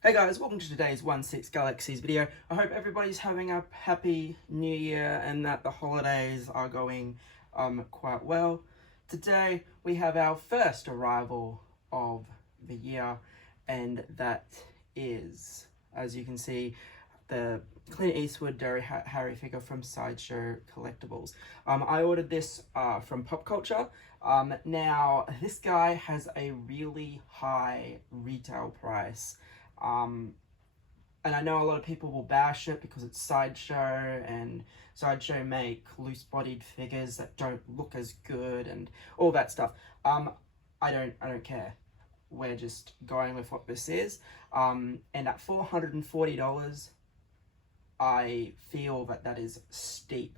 Hey guys, welcome to today's 1/6 Galaxies video. I hope everybody's having a happy new year and that the holidays are going quite well. Today we have our first arrival of the year, and that is, as you can see, the Clint Eastwood Dirty Harry figure from Sideshow Collectables. I ordered this from Pop Culture. Now, this guy has a really high retail price. And I know a lot of people will bash it because it's Sideshow, and Sideshow make loose-bodied figures that don't look as good and all that stuff. I don't care. We're just going with what this is. And at $440, I feel that is steep.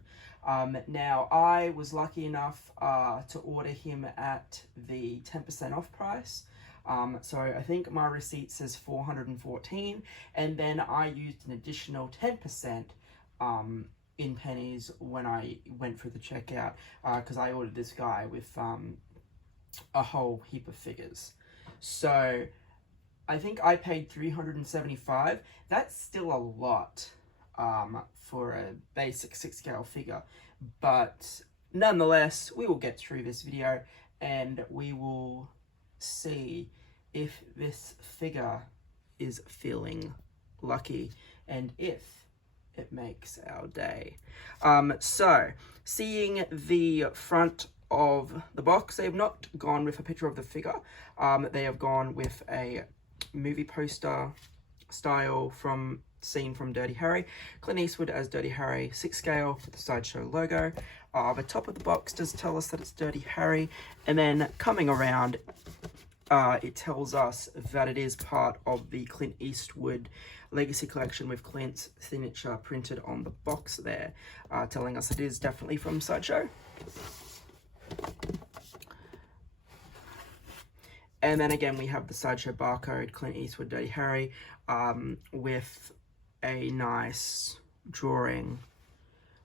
Now, I was lucky enough to order him at the 10% off price. So I think my receipt says $414, and then I used an additional 10% in pennies when I went for the checkout, because I ordered this guy with a whole heap of figures. So I think I paid $375. That's still a lot for a basic 6-scale figure, but nonetheless, we will get through this video and we will see if this figure is feeling lucky and if it makes our day. So seeing the front of the box, they have not gone with a picture of the figure. They have gone with a movie poster style scene from Dirty Harry. Clint Eastwood as Dirty Harry, 6-scale with the Sideshow logo. The top of the box does tell us that it's Dirty Harry, and then coming around, it tells us that it is part of the Clint Eastwood Legacy Collection with Clint's signature printed on the box there, telling us it is definitely from Sideshow. And then again, we have the Sideshow barcode, Clint Eastwood Dirty Harry, with a nice drawing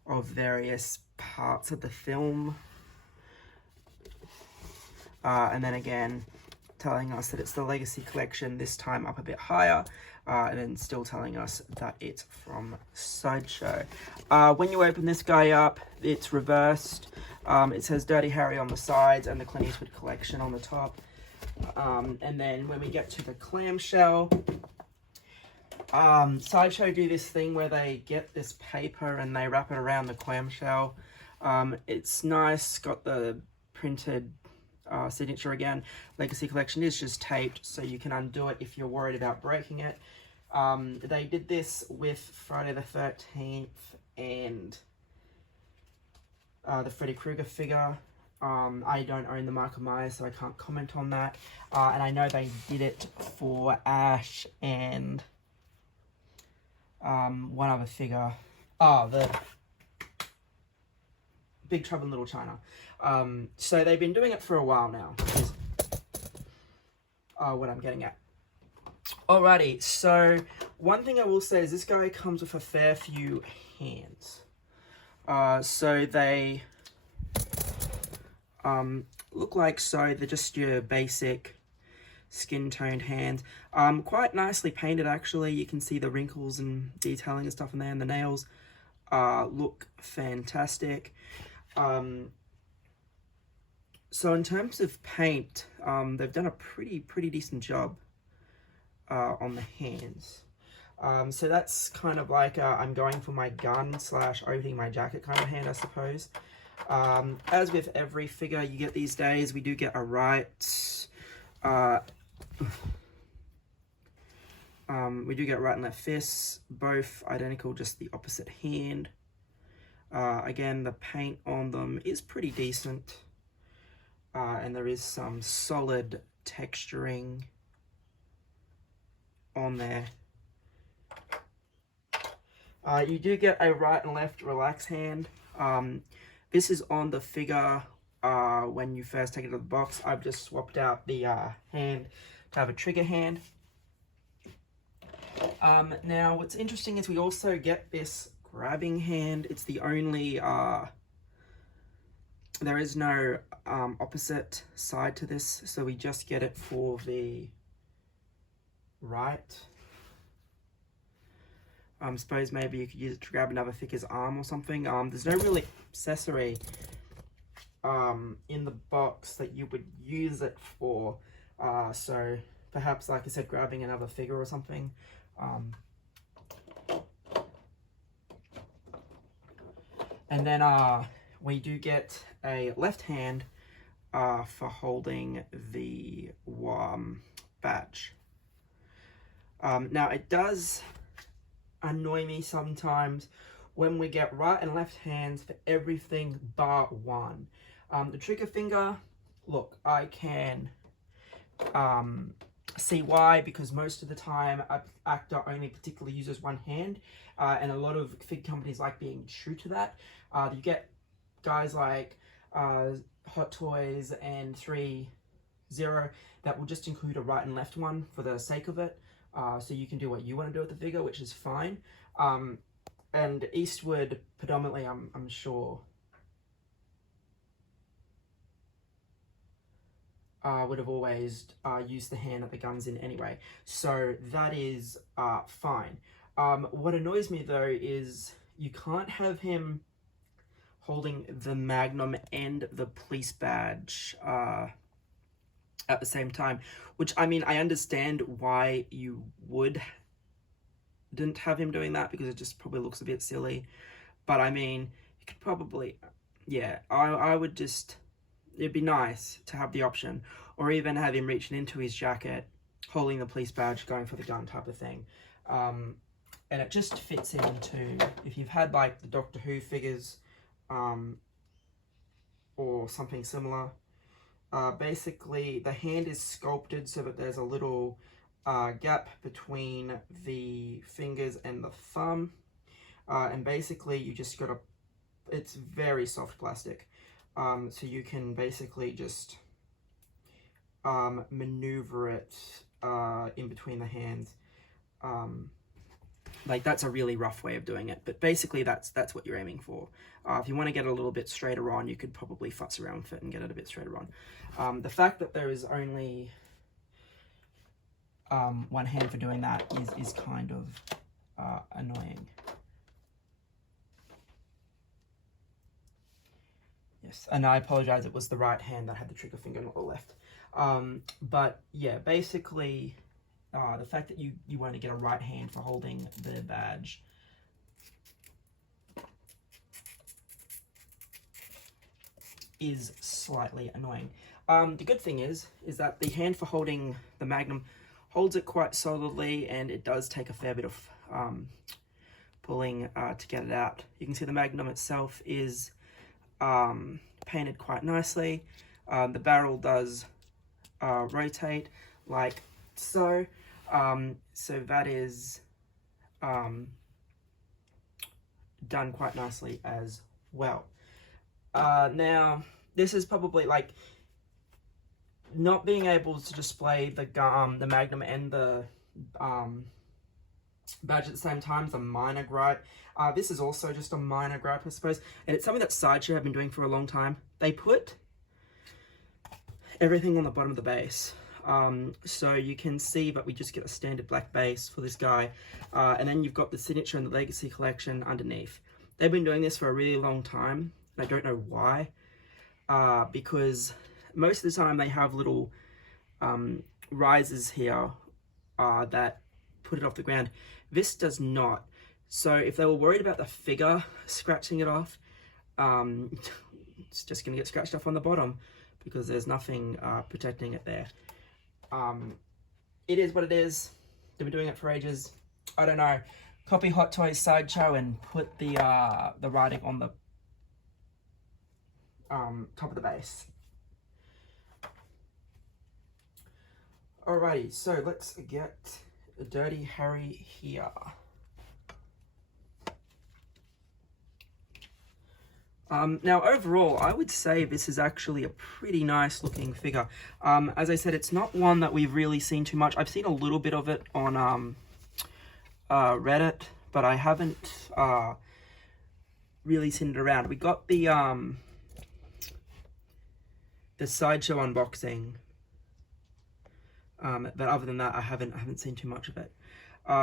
of various parts of the film. And then again, telling us that it's the Legacy Collection, this time up a bit higher, and then still telling us that it's from Sideshow. When you open this guy up, it's reversed. It says Dirty Harry on the sides and the Clint Eastwood Collection on the top. And then when we get to the clamshell, Sideshow do this thing where they get this paper and they wrap it around the clamshell. It's nice, got the printed signature again. Legacy Collection is just taped, so you can undo it if you're worried about breaking it. They did this with Friday the 13th and the Freddy Krueger figure. I don't own the Michael Myers, so I can't comment on that. And I know they did it for Ash and one other figure. The Big Trouble in Little China. So they've been doing it for a while now, is what I'm getting at. Alrighty, so one thing I will say is this guy comes with a fair few hands. So they look like so. They're just your basic skin-toned hands. Quite nicely painted, actually. You can see the wrinkles and detailing and stuff in there, and the nails look fantastic. So in terms of paint, they've done a pretty decent job on the hands. So that's kind of like I'm going for my gun / opening my jacket kind of hand, I suppose. As with every figure you get these days, we do get a right, we do get right and left fists, both identical, just the opposite hand. Again, the paint on them is pretty decent, and there is some solid texturing on there. You do get a right and left relax hand. This is on the figure when you first take it out of the box. I've just swapped out the hand to have a trigger hand. Now, what's interesting is we also get this grabbing hand. It's the only, there is no opposite side to this, so we just get it for the right Suppose maybe you could use it to grab another figure's arm or something. There's no really accessory in the box that you would use it for. So perhaps, like I said, grabbing another figure or something. And then we do get a left hand for holding the badge. Now it does annoy me sometimes when we get right and left hands for everything bar one. The trigger finger, look, I can see why, because most of the time an actor only particularly uses one hand, and a lot of fig companies like being true to that. You get guys like Hot Toys and 3-0 that will just include a right and left one for the sake of it, so you can do what you want to do with the figure, which is fine. And Eastwood predominantly, I'm sure, would have always used the hand that the gun's in anyway, so that is fine. What annoys me though is you can't have him holding the Magnum and the police badge at the same time, which, I mean, I understand why you didn't have him doing that, because it just probably looks a bit silly, but I mean, you could probably, yeah, I would just, it'd be nice to have the option, or even have him reaching into his jacket, holding the police badge, going for the gun type of thing. And it just fits into, if you've had like the Doctor Who figures, or something similar, basically the hand is sculpted so that there's a little gap between the fingers and the thumb, and basically you just gotta, it's very soft plastic, so you can basically just maneuver it in between the hands. Like, that's a really rough way of doing it, but basically that's what you're aiming for. If you want to get it a little bit straighter on, you could probably futz around with it and get it a bit straighter on. The fact that there is only one hand for doing that is kind of annoying. Yes, and I apologize, it was the right hand that had the trigger finger, not the left. But yeah, basically, the fact that you only get a right hand for holding the badge is slightly annoying. The good thing is that the hand for holding the Magnum holds it quite solidly, and it does take a fair bit of pulling to get it out. You can see the Magnum itself is painted quite nicely. The barrel does rotate like so. So that is done quite nicely as well. Now, this is probably, like, not being able to display the Magnum and the badge at the same time is a minor gripe. This is also just a minor gripe, I suppose, and it's something that Sideshow have been doing for a long time. They put everything on the bottom of the base. So you can see that we just get a standard black base for this guy, and then you've got the signature and the Legacy collection underneath. They've been doing this for a really long time, and I don't know why, because most of the time they have little risers here that put it off the ground. This does not. So if they were worried about the figure scratching it off, it's just going to get scratched off on the bottom, because there's nothing protecting it there. It is what it is. They've been doing it for ages. I don't know. Copy Hot Toys Sideshow and put the writing on the top of the base. Alrighty, so let's get Dirty Harry here. Now, overall, I would say this is actually a pretty nice looking figure. As I said, it's not one that we've really seen too much. I've seen a little bit of it on Reddit, but I haven't really seen it around. We got the Sideshow unboxing, but other than that, I haven't seen too much of it.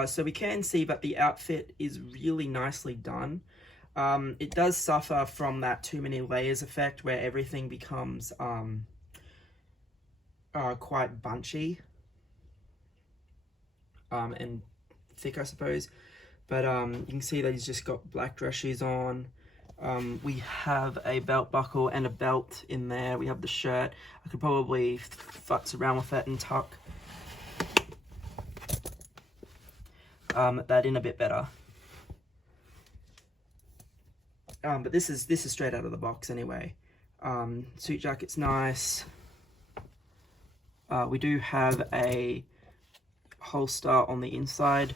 So we can see that the outfit is really nicely done. It does suffer from that too many layers effect where everything becomes quite bunchy and thick, I suppose. But you can see that he's just got black dress shoes on. We have a belt buckle and a belt in there. We have the shirt. I could probably futz around with that and tuck that in a bit better. But this is straight out of the box anyway. Suit jacket's nice. We do have a holster on the inside,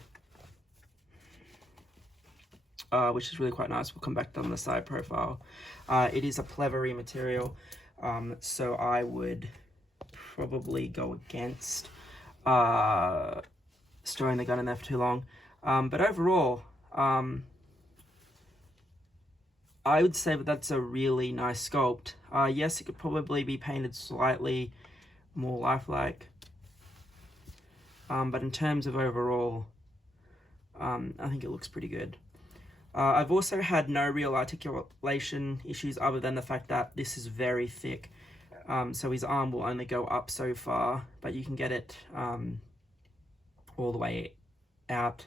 which is really quite nice. We'll come back to on the side profile. It is a pleathery material, so I would probably go against storing the gun in there for too long. But overall, I would say that that's a really nice sculpt. Yes, it could probably be painted slightly more lifelike. But in terms of overall, I think it looks pretty good. I've also had no real articulation issues other than the fact that this is very thick. So his arm will only go up so far, but you can get it all the way out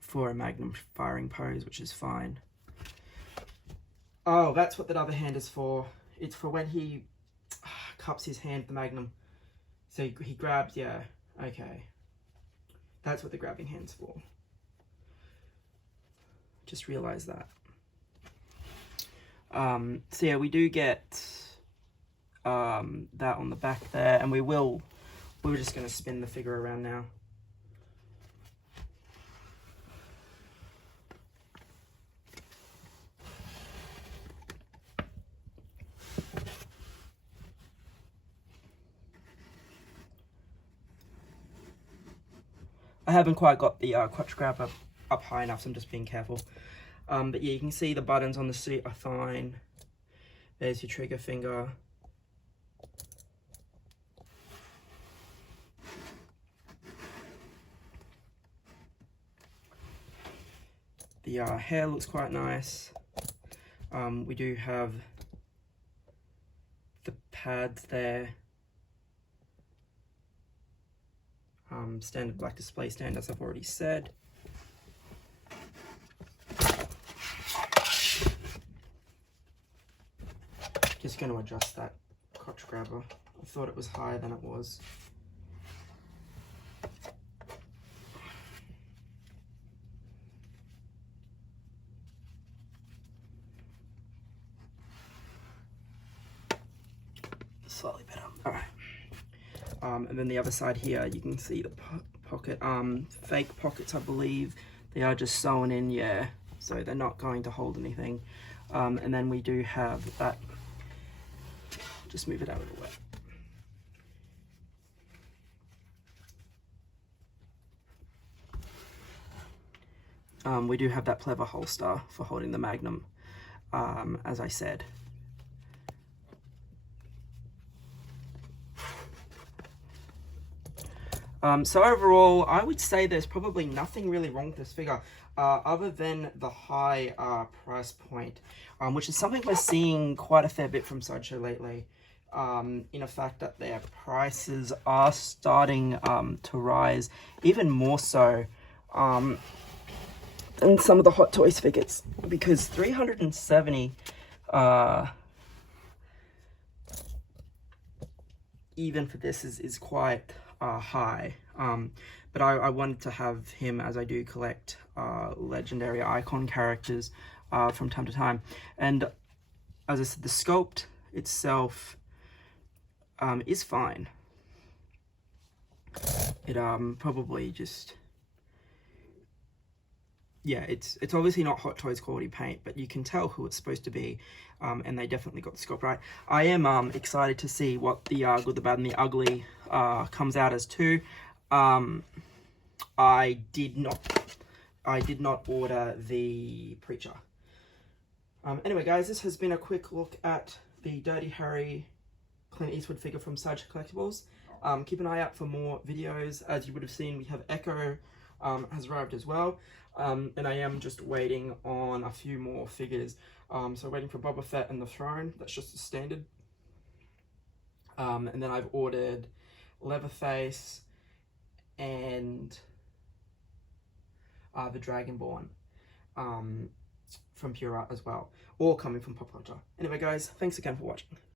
for a magnum firing pose, which is fine. Oh, that's what that other hand is for. It's for when he cups his hand, the magnum. So he grabs, yeah, okay. That's what the grabbing hand's for. Just realized that. So yeah, we do get that on the back there, and we're just going to spin the figure around now. I haven't quite got the crotch grab up high enough, so I'm just being careful. But yeah, you can see the buttons on the suit are fine. There's your trigger finger. The hair looks quite nice. We do have the pads there. Standard black display stand, as I've already said. Just going to adjust that crotch grabber. I thought it was higher than it was. Slightly better. All right. And then the other side here, you can see the pocket, fake pockets, I believe. They are just sewn in, yeah. So they're not going to hold anything. And then we do have that. Just move it out of the way. We do have that pleather holster for holding the magnum, as I said. So overall, I would say there's probably nothing really wrong with this figure, other than the high price point, which is something we're seeing quite a fair bit from Sideshow lately, in a fact that their prices are starting to rise, even more so than some of the Hot Toys figures, because 370 even for this is quite high. But I wanted to have him, as I do collect legendary icon characters from time to time. And as I said, the sculpt itself is fine. It probably just, yeah, it's obviously not Hot Toys quality paint, but you can tell who it's supposed to be, and they definitely got the sculpt right. I am excited to see what the good, the bad, and the ugly comes out as too. I did not order the Preacher. Anyway, guys, this has been a quick look at the Dirty Harry Clint Eastwood figure from Sideshow Collectibles. Keep an eye out for more videos. As you would have seen, we have Echo has arrived as well. And I am just waiting on a few more figures. So waiting for Boba Fett and the Throne. That's just a standard. And then I've ordered Leatherface and the Dragonborn from Pure Art as well. All coming from Pop Culture. Anyway guys, thanks again for watching.